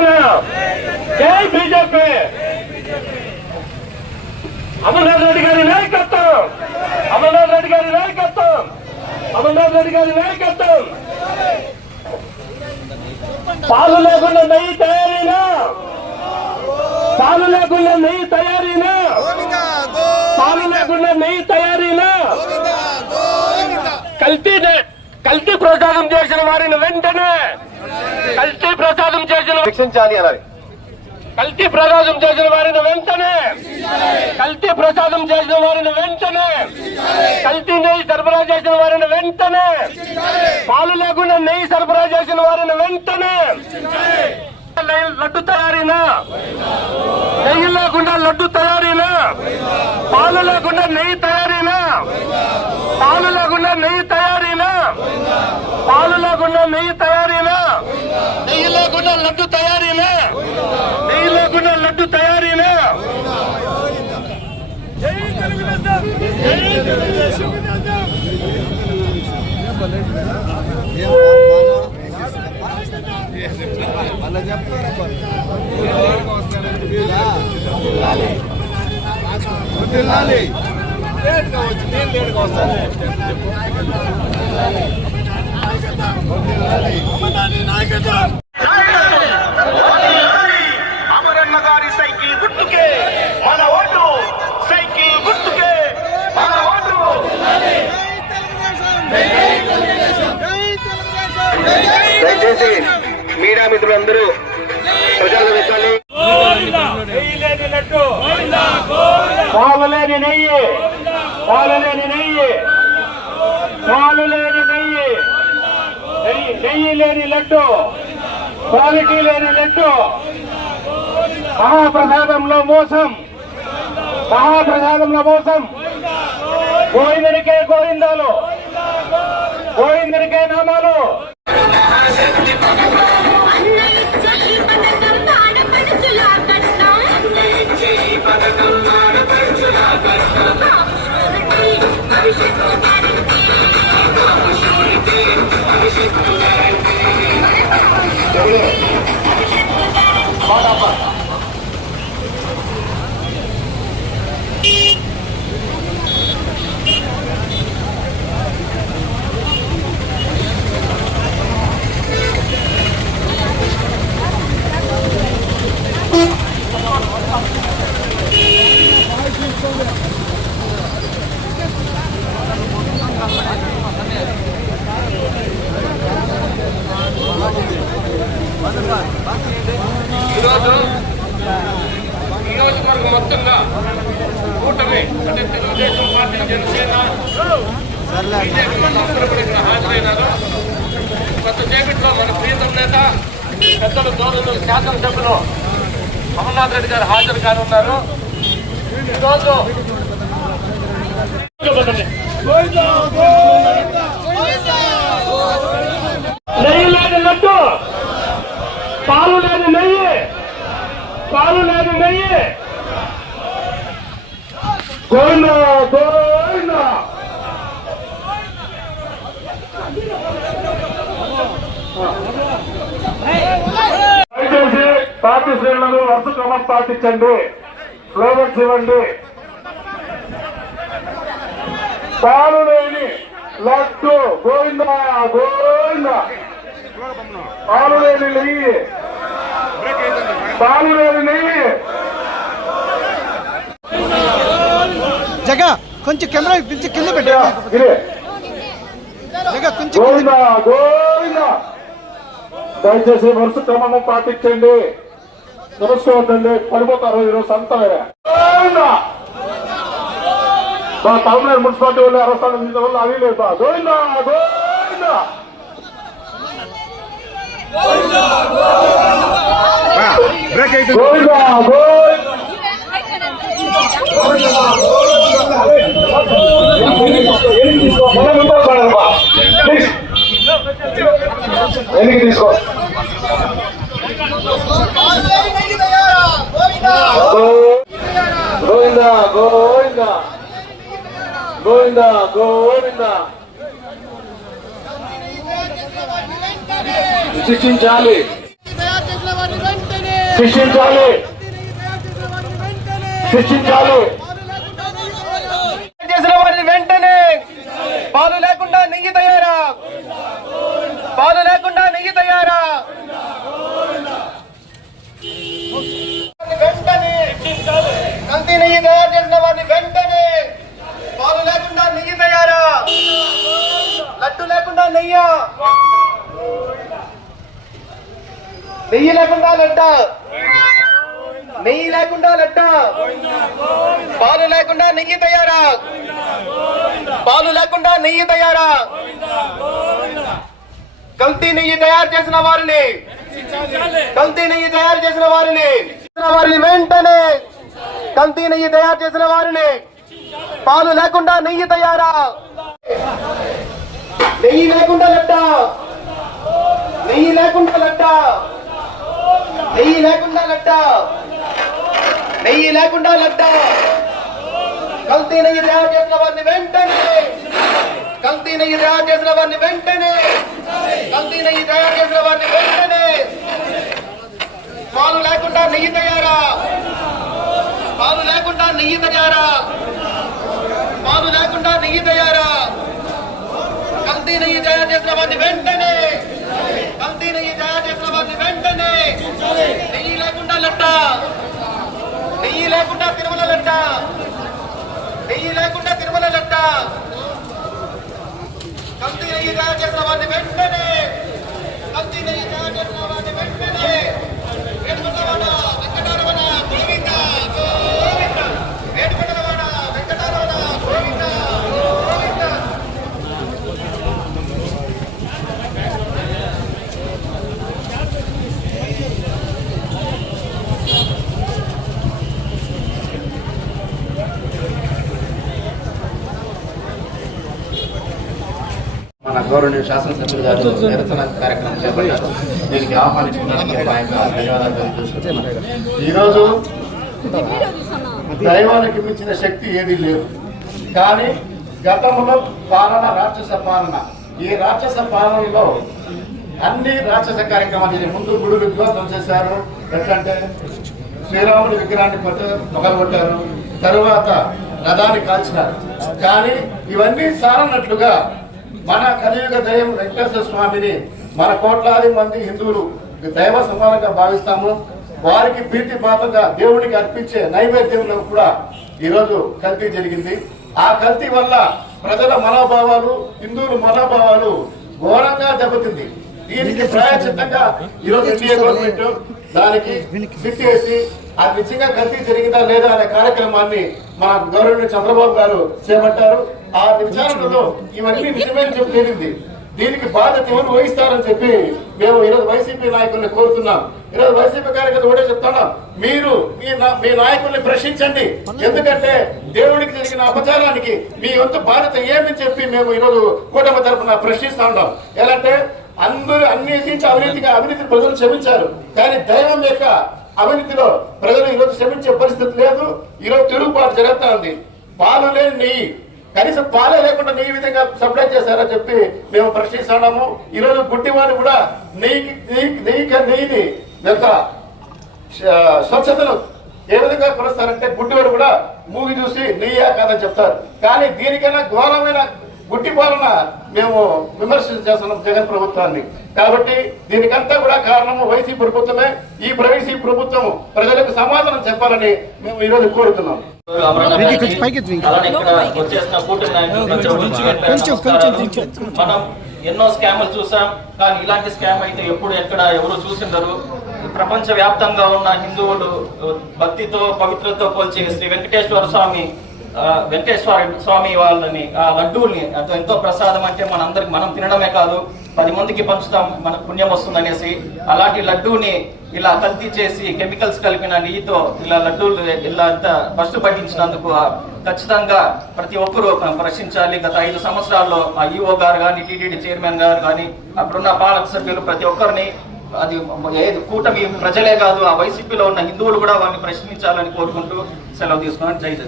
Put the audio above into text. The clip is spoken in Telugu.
జనసేన, జై బీజేపీ. అమర్నాథ్ రెడ్డి గారి నాయకత్వం, అమర్నాథ్ రెడ్డి గారి నాయకత్వం, అమర్నాథ్ రెడ్డి గారి నాయకత్వం. పాలు లేకుండా నెయ్యి తయారీనా, పాలు లేకుండా నెయ్యి తయారీనా, పాలు లేకుండా నెయ్యి తయారీనా. కల్తీ ప్రసాదం చేసిన వారిని వెంటనే, కల్తీ ప్రసాదం చేసిన రక్షించాలి అన్నారు. కల్తీ ప్రసాదం చేసిన వారిని వెంటనే, కల్తీ ప్రసాదం చేసిన వారిని వెంటనే, కల్తీ నెయ్యి సరఫరా చేసిన వారిని వెంటనే, పాలు లేకుండా నెయ్యి సరఫరా చేసిన వారిని వెంటనే. లడ్డు తయారీనా, నెయ్యి లేకుండా లడ్డు తయారీనా, పాలు లేకుండా నెయ్యి తయారీనా, పాలు లేకుండా నెయ్యి తయారీనా, పాలు లేకుండా నెయ్యి తయారీనా, నెయ్యి లేకుండా లడ్డు తయారీనా, నెయ్యి లేకుండా లడ్డు తయారీనా. అలా చెప్తారు లేట్గా వచ్చి నేను లేట్గా వస్తాను. అమరన్న గారి సైకిల్ గుర్తుకే మన ఓటు, సైకిల్ గుర్తుకే మన ఓటు. దయచేసి మీడియా మిత్రులందరూ ప్రజలు పెట్టాలి. పాలు లేని నెయ్యి, పాలు లేని నెయ్యి, పాలు లేని నెయ్యి, నెయ్యి లేని లడ్డు, క్వాలిటీ లేని లడ్డు. మహాప్రసాదంలో మోసం, మహాప్రసాదంలో మోసం. గోవిందునికే గోవిందాలు, గోవిందునికే నామాలు. ఈరోజు మొత్తంగా కూటమి అంటే తెలుగుదేశం పార్టీ, జనసేన హాజరైనారు. కొద్దిసేపట్లో మన ప్రీతం నేత పెద్దలు గౌరవ శాసనసభ్యులు అమర్నాథ్ రెడ్డి గారు హాజరు కానున్నారు. ఈరోజు నెయ్యి లేని లడ్డు, పాలు లేని నెయ్యి, పాలు లేని నెయ్యి. గోవిందా గోవిందా. దయచేసి పార్టీ శ్రేణులను వరుస క్రమం పాటించండి, స్లోగన్స్ ఇవ్వండి. పాలు లేని లడ్డు గోవిందా గోవిందా, పాలు లేని నెయ్యి, పాలు లేని నెయ్యి. జగ కొంచెం కెమెరా పిలిచి కింద పెట్టా. గోవిందా గోవిందా. దయచేసి వరుస క్రమము పాటించండి, తెలుసుకోవద్దండి, పడిపోతారు ఈరోజు అంతా. తమిళనాడు మున్సిపాలిటీ వాళ్ళు అరస్థానం తీసిన వాళ్ళు అవి లేదు. గోవిందా గోవిందా. గోవిందా గోవిందా. ఎన్నికి తీసుకో. గోవిందా గోవిందా గోవిందా గోవిందా. శిక్షించాలి. శిక్షించాలి, శిక్షించాలి. చేసిన వారిని వెంటనే పాలు లేకుండా నెయ్యి తయారా, పాలు లేకుండా నెయ్యి తయారా, వెంటనే కల్తీ నెయ్యి తయారు చేసిన వారిని వెంటనే పాలు లేకుండా నెయ్యి తయారా, లడ్డు లేకుండా నెయ్యి, నెయ్యి లేకుండా లడ్డ, నెయ్యి లేకుండా లడ్డ, పాలు లేకుండా నెయ్యి తయారా, పాలు లేకుండా నెయ్యి తయారా, కల్తీ నెయ్యి తయారు చేసిన వారిని, కల్తీ నెయ్యి తయారు చేసిన వారిని వెంటనే, కల్తీ నెయ్యి తయారు చేసిన వారిని, పాలు లేకుండా నెయ్యి తయారా, నెయ్యి లేకుండా లడ్డ, నెయ్యి లేకుండా లడ్డ, నెయ్యి లేకుండా లడ్డ, నెయ్యి లేకుండా లడ్డ, కల్తీ నెయ్యి తయారు చేసిన వారిని వెంటనే, కల్తీ నెయ్యి తయారు చేసిన వారిని వెంటనే, కల్తీ నెయ్యి తయారు చేసిన వారిని వెంటనే, పాలు లేకుండా నెయ్యి తయారా, పాలు లేకుండా నెయ్యి తయారా, పాలు లేకుండా నెయ్యి తయారా, కల్తీ నెయ్యి తయారు చేసిన వారిని వెంటనే, కల్తీ నెయ్యి తయారు చేసిన వారిని వెంటనే, నెయ్యి లేకుండా లడ్డ, నెయ్యి లేకుండా తిరుమల లడ్డ, నెయ్యి లేకుండా తిరుమల లడ్డ, కల్తీ నెయ్యి తయారు చేసిన వారిని వెంటనే, కల్తీ నెయ్యి తయారు చేసిన వారిని వెంటనే, వేడుకొండవాడ వెంకటరమణ గోవింద గోవింద, వేడుకొండవాడ వెంకటరమణ గోవింద గోవింద. మన గౌరవనీయ శాసనసభ్యులు గారు నిరసన కార్యక్రమం చేపట్టారు. దీనికి ఆహ్వానించినందుకు ధన్యవాదాలు తెలియజేస్తున్నాను. ఈరోజు దైవానికి మించిన శక్తి ఏది లేదు. కానీ గతంలో పాలన రాక్షస పాలన, ఈ రాక్షస పాలనలో అన్ని రాక్షస కార్యక్రమాలు ముందు గుడి విధ్వంసం చేశారు. ఎట్లంటే శ్రీరాముడి విగ్రహాన్ని పగలగొట్టారు, తరువాత రథాన్ని కాల్చినారు. కానీ ఇవన్నీ సారన్నట్లుగా మన కలియుగ దైవం వెంకటేశ్వర స్వామిని మన కోట్లాది మంది హిందువులు దైవ సమానంగా భావిస్తాము. వారికి ప్రీతిపాతంగా దేవుడికి అర్పించే నైవేద్యంలో కూడా ఈరోజు కల్తీ జరిగింది. ఆ కల్తీ వల్ల ప్రజల మనోభావాలు, హిందువుల మనోభావాలు ఘోరంగా దెబ్బతింది. దీనికి ప్రాయచిత్తంగా ఈరోజు ఎన్డీఏ గవర్నమెంట్ దానికి సిట్ చేసి అది నిజంగా కల్తీ జరిగిందా లేదా అనే కార్యక్రమాన్ని మన గవర్నమెంట్ చంద్రబాబు గారు చేపట్టారు. ఆ విచారణలో ఇవన్నీ నిజమని చెప్పి తేలింది. దీనికి బాధ్యత ఎవరు వహిస్తారని చెప్పి మేము ఈరోజు వైసీపీ నాయకుల్ని కోరుతున్నాం. ఈరోజు వైసీపీ కార్యకర్తలు కూడా చెప్తున్నాం, మీరు మీ నాయకుల్ని ప్రశ్నించండి. ఎందుకంటే దేవుడికి జరిగిన అపచారానికి మీ వంతు బాధ్యత ఏమని చెప్పి మేము ఈరోజు కూటమి తరఫున ప్రశ్నిస్తా ఉన్నాం. ఎలా అంటే అందరూ అవినీతి ప్రజలు క్షమించారు, కానీ దైవం యొక్క అవినీతిలో ప్రజలు ఈరోజు క్షమించే పరిస్థితి లేదు. ఈరోజు తిరుగుబాటు జరుగుతా ఉంది. పాలు లేని నెయ్యి, కనీసం పాలే లేకుండా నెయ్యి విధంగా సప్లై చేశారని చెప్పి మేము ప్రశ్నిస్తున్నాము. ఈరోజు గుడ్డివాడు కూడా నెయ్యిని యొక్క స్వచ్ఛతను ఏ విధంగా కొలుస్తారంటే గుడ్డివాడు కూడా మూవీ చూసి నెయ్యా కాదని చెప్తారు. కానీ దీనికైనా ఘోరమైన గుడ్డి పాలన మేము విమర్శలు చేస్తున్నాం జగన్ ప్రభుత్వాన్ని. కాబట్టి దీనికంతా కూడా కారణము వైసీపీ ప్రభుత్వమే. ఈ వైసీపీ ప్రభుత్వం ప్రజలకు సమాధానం చెప్పాలని మేము ఈ రోజు కోరుతున్నాం. మనం ఎన్నో స్కామ్లు చూసాం, కానీ ఇలాంటి స్కామ్ అయితే ఎప్పుడు ఎక్కడ ఎవరు చూసిండరు. ప్రపంచ వ్యాప్తంగా ఉన్న హిందువులు భక్తితో పవిత్రతో కొలిచే శ్రీ వెంకటేశ్వర స్వామి వాళ్ళని ఆ లడ్డూల్ని ఎంతో ప్రసాదం అంటే మనం తినడమే కాదు 10 మందికి పంచుతాం, మనకు పుణ్యం వస్తుందనేసి అలాంటి లడ్డూని ఇలా కల్తీ చేసి కెమికల్స్ కలిపిన నెయ్యితో ఇలా లడ్డూలు ఇలా అంతా ఫస్ట్ పట్టించినందుకు ఖచ్చితంగా ప్రతి ఒక్కరూ ప్రశ్నించాలి. గత 5 సంవత్సరాల్లో ఆ ఈఓ గారు కానీ, టీటీడీ చైర్మన్ గారు కానీ, అప్పుడున్న పాలక సభ్యులు ప్రతి ఒక్కరిని, అది కూటమి ప్రజలే కాదు ఆ వైసీపీలో ఉన్న హిందువులు కూడా వారిని ప్రశ్నించాలని కోరుకుంటూ సెలవు తీసుకున్నాను. జై జగన్.